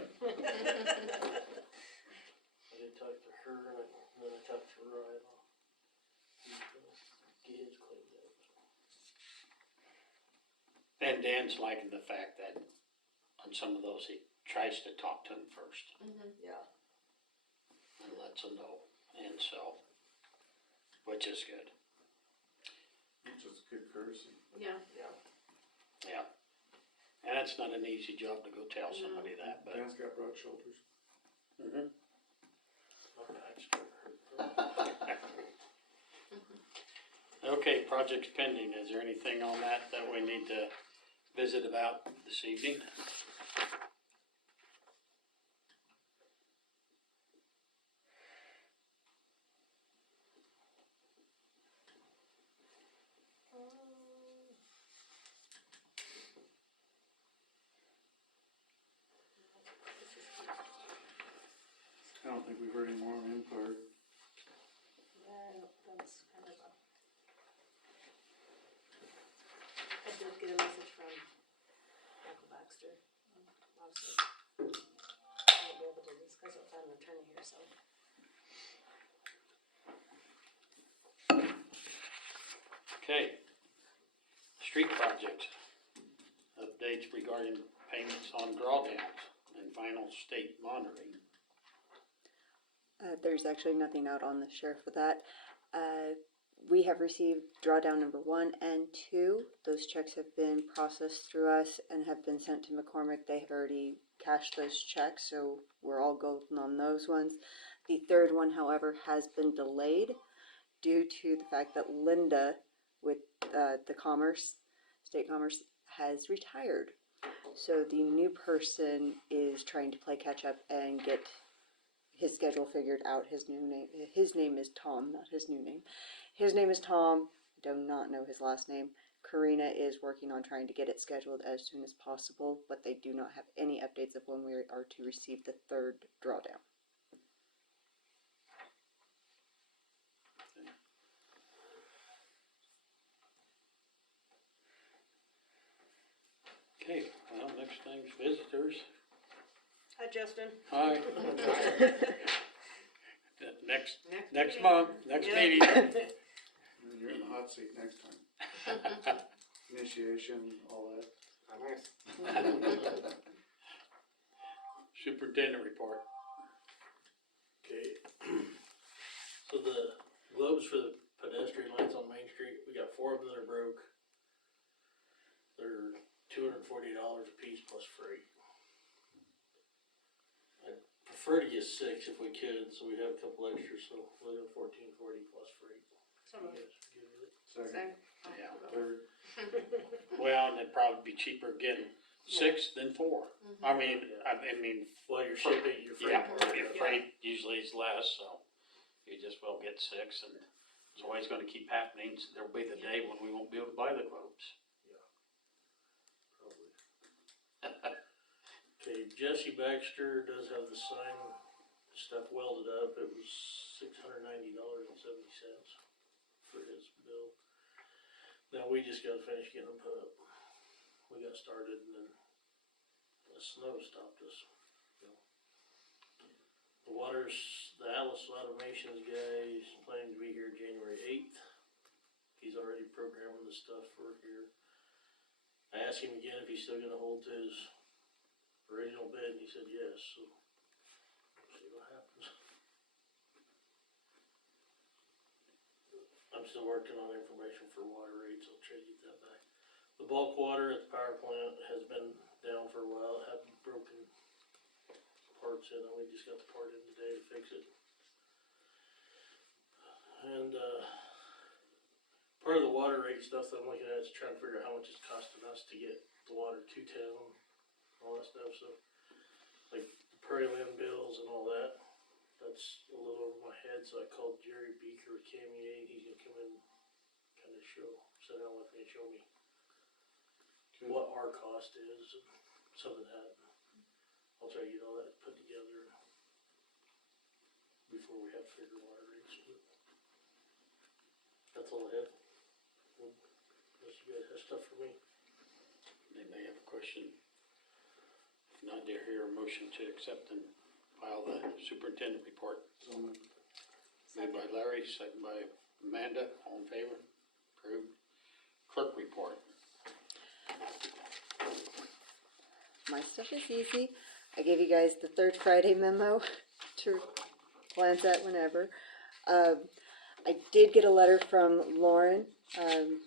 did talk to her and then I talked to Ryla. He's gonna get his cleaned up. And Dan's liking the fact that on some of those, he tries to talk to them first Yeah. and lets them know. And so, which is good. Which is good courtesy. Yeah. Yeah. And it's not an easy job to go tell somebody that, but. Dan's got broad shoulders. Mhm. My back's gonna hurt. Okay, projects pending. Is there anything on that we need to visit about this evening. I don't think we've heard any more on Empire. Yeah, that was kind of a. I did get a message from Michael Baxter. Obviously, I won't be able to discuss it without an attorney here, so. Okay. Street projects. Updates regarding payments on drawdowns and final state monitoring. There's actually nothing out on the sheriff for that. We have received drawdown number 1 and 2. Those checks have been processed through us and have been sent to McCormick. They have already cashed those checks, so we're all golden on those ones. The third one, however, has been delayed due to the fact that Linda with the State Commerce, has retired. So the new person is trying to play catch up and get his schedule figured out. His name is Tom, not his new name. His name is Tom. Do not know his last name. Karina is working on trying to get it scheduled as soon as possible, but they do not have any updates of when we are to receive the third drawdown. Okay, well, next thing's visitors. Hi, Justin. Hi. Next Next month, next Yeah. meeting. And then you're in the hot seat next time. Initiation, all that. Superintendent report. Okay. So the globes for the pedestrian lights on Main Street, we got 4 of them that are broke. They're $240 a piece plus freight. I'd prefer to get 6 if we could, so we have a couple extras, so we're at $14.40 plus freight. So You guys good with it? Second, Yeah. third. Well, and it'd probably be cheaper getting 6 than 4. I mean, Well, you're shipping, your freight. yeah, part, your freight usually is less, so you just will get 6, and it's always gonna keep happening. So there'll be the day when we won't be able to buy the globes. Probably. Okay, Jesse Baxter does have the sign stuff welded up. It was $690.70 for his bill. Now we just gotta finish getting them put up. We got started and then the snow stopped us. The the Atlas Automations guy is planning to be here January 8th. He's already programming the stuff for here. I asked him again if he's still gonna hold to his original bid, and he said yes, so we'll see what happens. I'm still working on information for water rates, I'll try to get that back. The bulk water at the power plant has been down for a while, it had broken parts in, and we just got the part in today to fix it. And, part of the water rate stuff that I'm looking at is trying to figure out how much it's costing us to get the water to town, all that stuff, so. Like the Prairie Land bills and all that, that's a little over my head, so I called Jerry Beaker with KMEA, he's gonna come in, kinda sit down with me and show me Good. what our cost is, and some of that. I'll try to get all that put together before we have figure water rates, but that's all I have. Unless you guys have stuff for me. Anybody have a question? If not, do I hear a motion to accept and file the superintendent report? So moved. Made by Larry, second by Amanda, all in favor? Approved. Clerk report. My stuff is easy. I gave you guys the third Friday memo to glance at whenever. I did get a letter from Lauren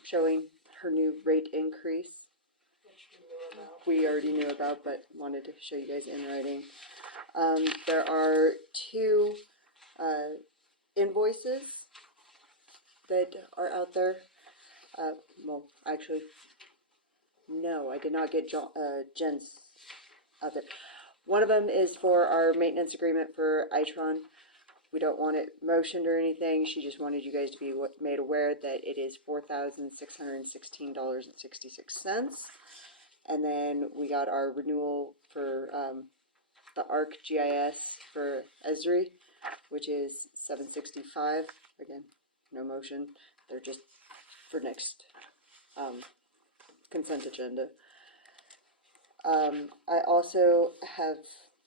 showing her new rate increase. Which we knew about. We already knew about, but wanted to show you guys in writing. There are 2 invoices that are out there. Well, actually, No, I did not get Jen's of it. One of them is for our maintenance agreement for Itron. We don't want it motioned or anything. She just wanted you guys to be made aware that it is $4,616.66. And then we got our renewal for the ArcGIS for Esri, which is $765. Again, no motion. They're just for next consent agenda. I also have,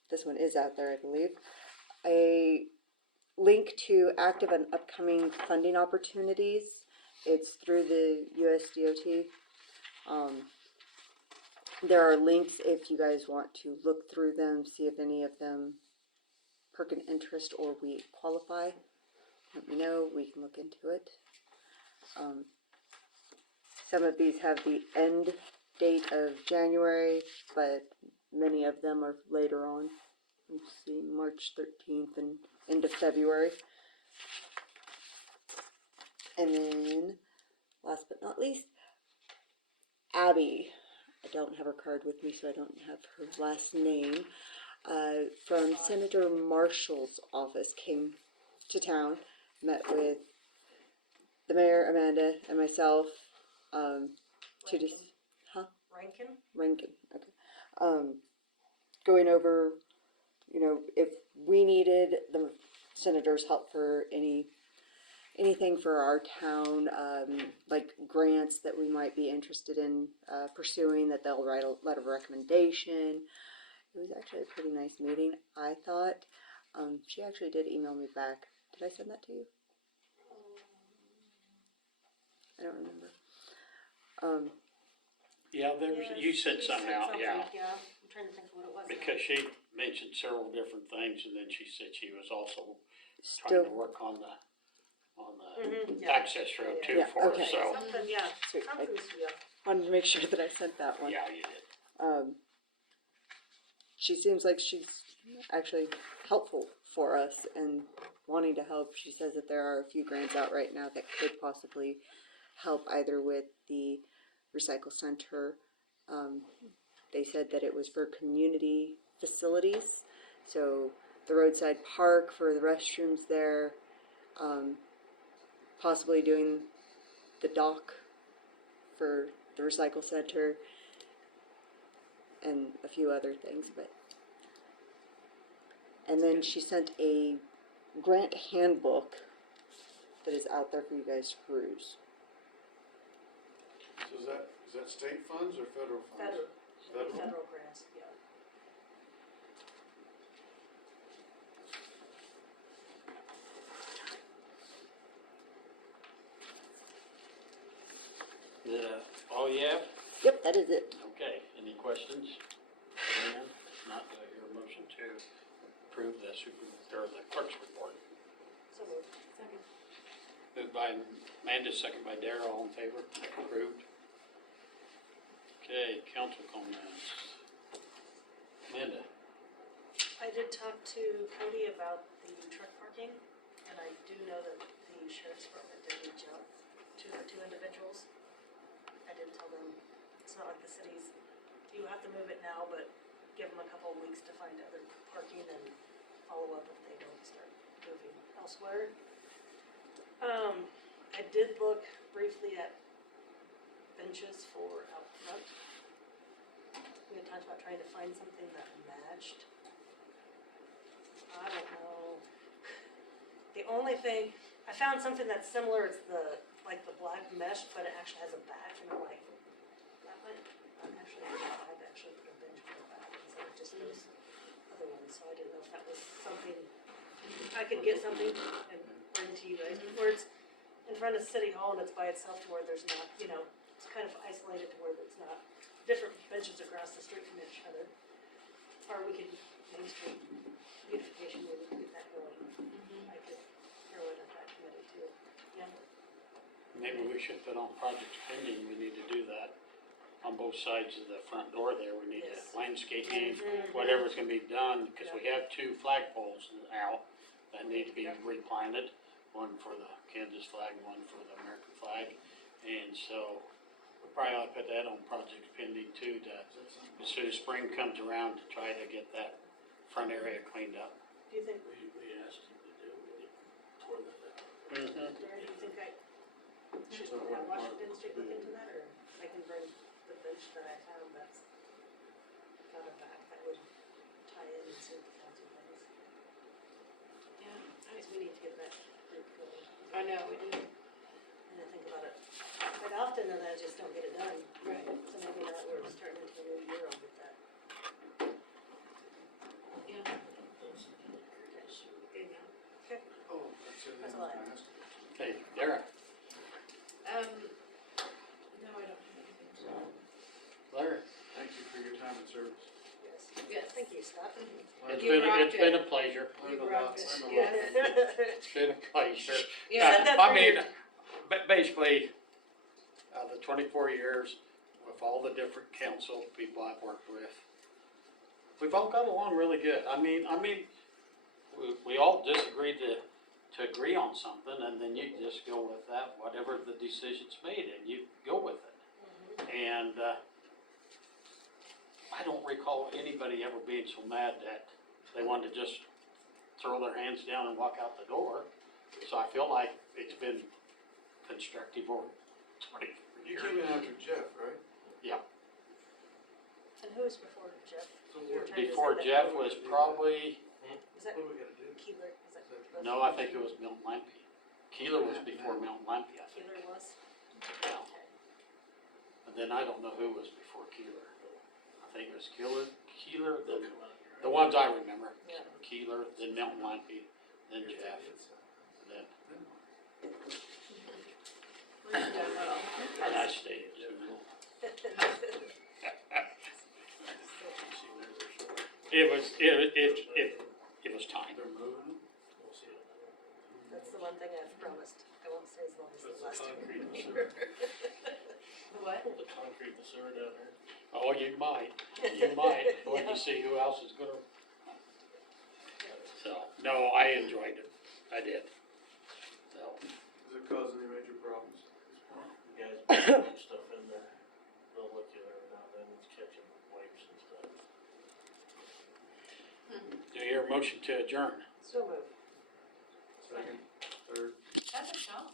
this one is out there, I believe, a link to active and upcoming funding opportunities. It's through the USDOT. There are links if you guys want to look through them, see if any of them perk an interest or we qualify. Let me know, we can look into it. Some of these have the end date of January, but many of them are later on. Let's see, March 13th and end of February. And then, last but not least, Abby. I don't have her card with me, so I don't have her last name. From Senator Marshall's office, came to town, met with the mayor, Amanda, and myself. To just, Rankin, okay. Going over, if we needed the senator's help for anything for our town, like grants that we might be interested in pursuing, that they'll write a letter of recommendation. It was actually a pretty nice meeting, I thought. She actually did email me back. Did I send that to you? I don't remember. Yeah, there was, you said something out, yeah. Yeah, I'm trying to think of what it was. now. Because she mentioned several different things, and then she said she was also trying Still, to work on the Yeah. access road too Yeah, for okay. us, so, Something, yeah, Sweet. I something's, yeah. wanted to make sure that I sent that one. yeah, you did. She seems like she's actually helpful for us and wanting to help. She says that there are a few grants out right now that could possibly help either with the recycle center. They said that it was for community facilities, so the roadside park for the restrooms there, possibly doing the dock for the recycle center, and a few other things, and then she sent a grant handbook that is out there for you guys to peruse. So is that state funds or federal funds? Federal grants, yeah. All you have? Yep, that is it. Okay, any questions? Anyone? Not, do I hear a motion to approve the the clerk's report? So moved. Moved by Amanda, second by Darrell, all in favor? Approved. Okay, council comments. Amanda? I did talk to Cody about the truck parking, and I do know that the sheriff's department did reach out to the two individuals. I did tell them, it's not like the cities, you have to move it now, but give them a couple of weeks to find other parking and follow up if they don't start moving elsewhere. I did look briefly at benches for out front. We had talked about trying to find something that matched. I don't know. The only thing, I found something that's similar, it's the black mesh, but it actually has a back, and I'm like, that might, I'd actually put a bench for the back instead of just those other ones, so I didn't know if that was something, I could get something and bring to you guys, where it's in front of City Hall and it's by itself to where there's not, it's kind of isolated to where there's not different benches across the street from each other. Or we could, Main Street beautification, we could get that going. I could throw it at that committee too. Yeah. Maybe we should put on project pending, we need to do that. On both sides of the front door there, we need to Yes. landscaping, Mhm. whatever's gonna be done, because we have two flagpoles now that need to be replanted. One for the Kansas flag, one for the American flag, and so we probably ought to put that on project pending too, to, as soon as spring comes around, to try to get that front area cleaned up. Do you think, We asked him to do it, we tore that out. Mm-hmm. Mary, do you think I should So have what Washington part Street would look be- into that, or I can bring the bench that I have that's got a back that would tie in and suit the council things? Yeah, Because we need to get that group going. I know, we do. And I think about it quite often, and I just don't get it done. Right. So maybe now we're starting into a new year, I'll get that. Yeah. That's the sewer. Okay. Oh, that's it, That's I all was I gonna ask you. Hey, Dara, No, I don't have anything to. Larry, Thank you for your time and service. Yes. Yes. Thank you, Scott. it's You rocked been a pleasure. You Learned a lot, rocked it, learned a yeah. lot. It's been a pleasure. Yeah, Said that I for mean, you. basically, the 24 years with all the different council people I've worked with, we've all got along really good. I mean, we all just agreed to agree on something, and then you just go with that, whatever the decision's made, and you go with it. And I don't recall anybody ever being so mad that they wanted to just throw their hands down and walk out the door. So I feel like it's been constructive over 24 You years. came in after Jeff, right? And who was before Jeff? So You were what- trying to say Before that- Jeff was probably, Was that What do we gotta do? Keeler? Was that? no, I think it was Milton Lampy. Keeler was before Milton Lampy, I think. Keeler was? Yeah. Okay. And then I don't know who was before Keeler. I think it was Keeler, then, Come out here. the ones I remember. Yeah. Keeler, then Milton Lampy, then Jeff, then, we've done well. and I stayed. It was time. They're moving them? We'll see it. That's the one thing I've promised. I won't stay as long as the That's last the two. concrete and sewer. What? The concrete and the sewer down there. Oh, you might, when you see who else is gonna. So, no, I enjoyed it, I did. So, Does it cause any major problems? The guys put stuff in there, they'll look at it every now and then, it's catching wipes and stuff. do you hear a motion to adjourn? So moved. Second, third? That's a shot.